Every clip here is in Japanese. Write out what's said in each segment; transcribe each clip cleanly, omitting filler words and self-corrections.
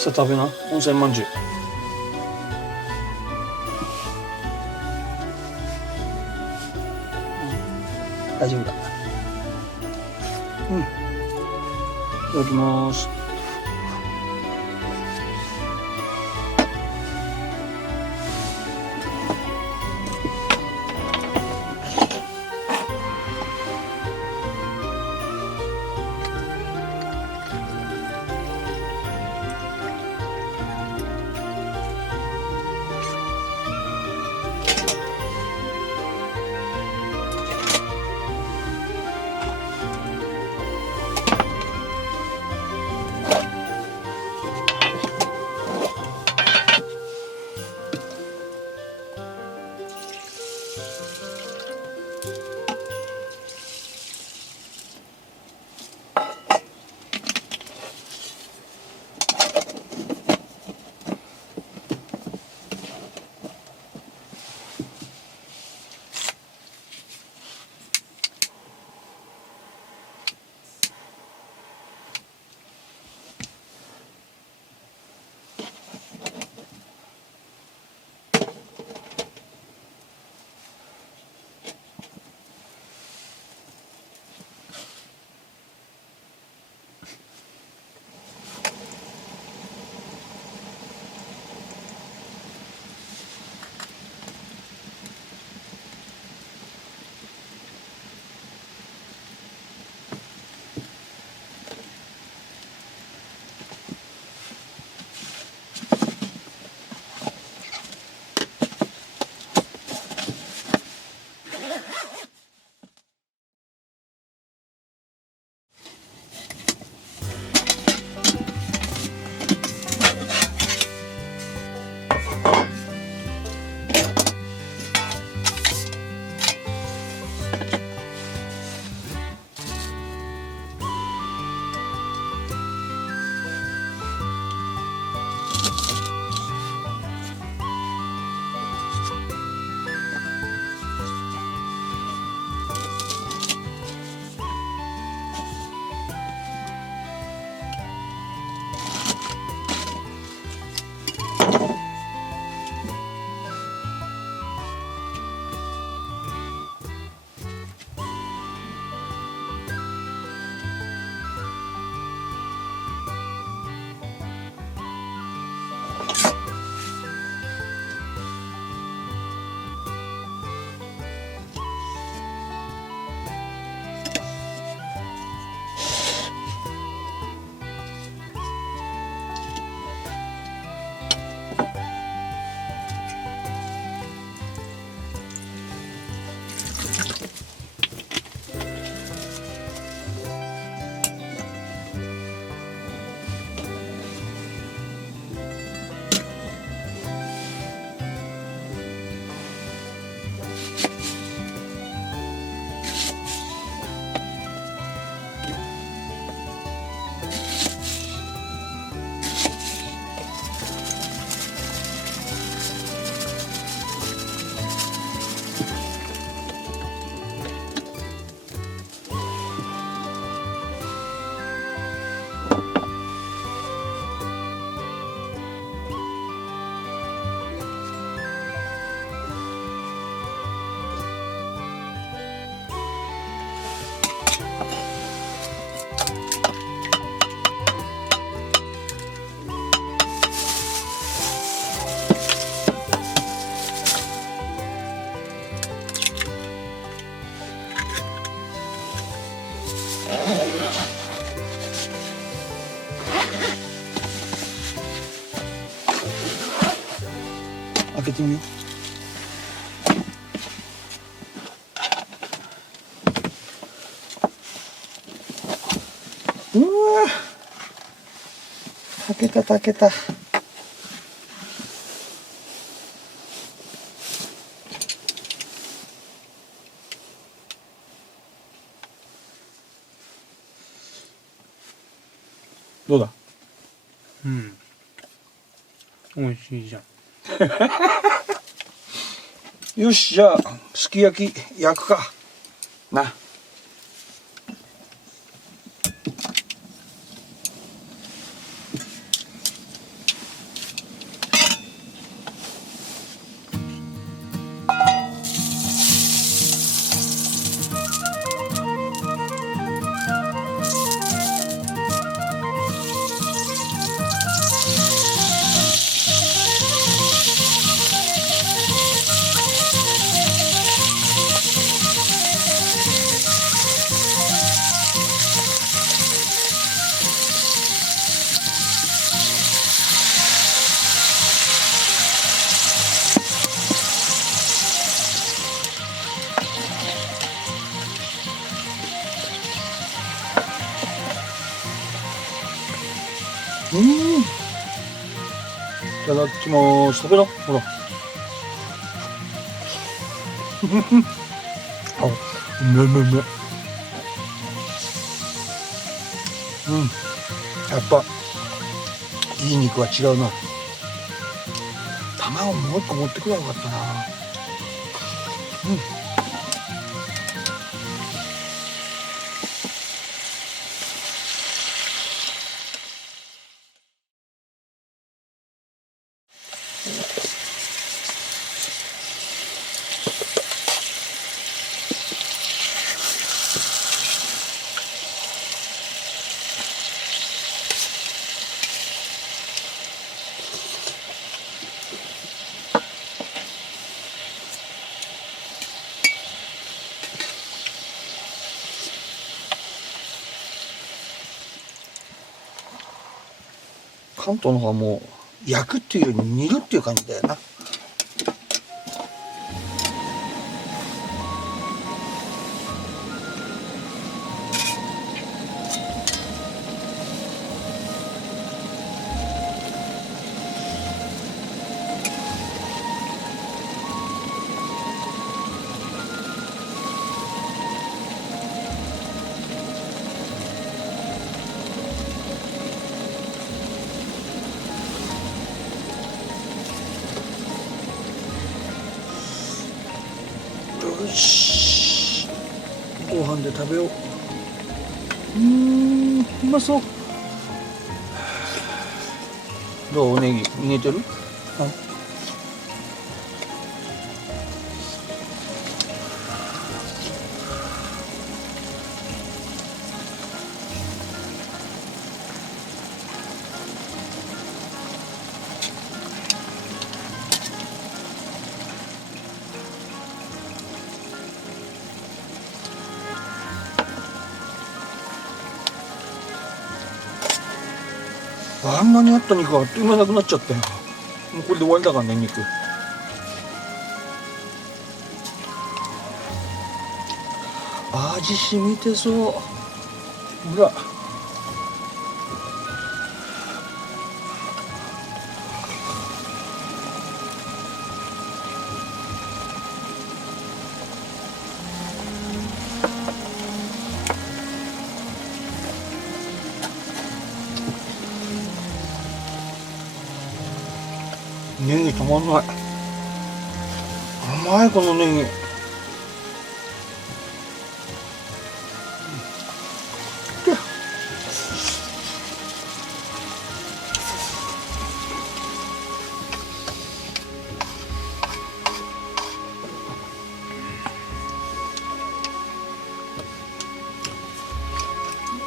さあ食べな、温泉まんじゅう。大丈夫だ。うん。いただきます。開けてみよう。うわー、炊けた。どうだ。うん、美味しいじゃん。よし、じゃあすき焼き焼くかな。いただきます。食べろ、ほら。あ、うめうめうめ。やっぱいい肉は違うな。卵もう一個持ってくればよかったな。関東の方はもう焼くっていうより煮るっていう感じだよな。よし、ご飯で食べよう。うまそう。どう、おネギ逃げてる？あんなにあった肉があっという間なくなっちゃったよ。もうこれで終わりだからね、肉。味染みてそう。ほら。ネギ止まんない。甘い、このネギ。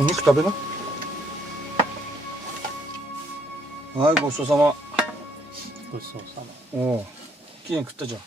お肉食べな。はい、ごちそうさま。ごちそうさま。おお、きれいに食ったじゃん。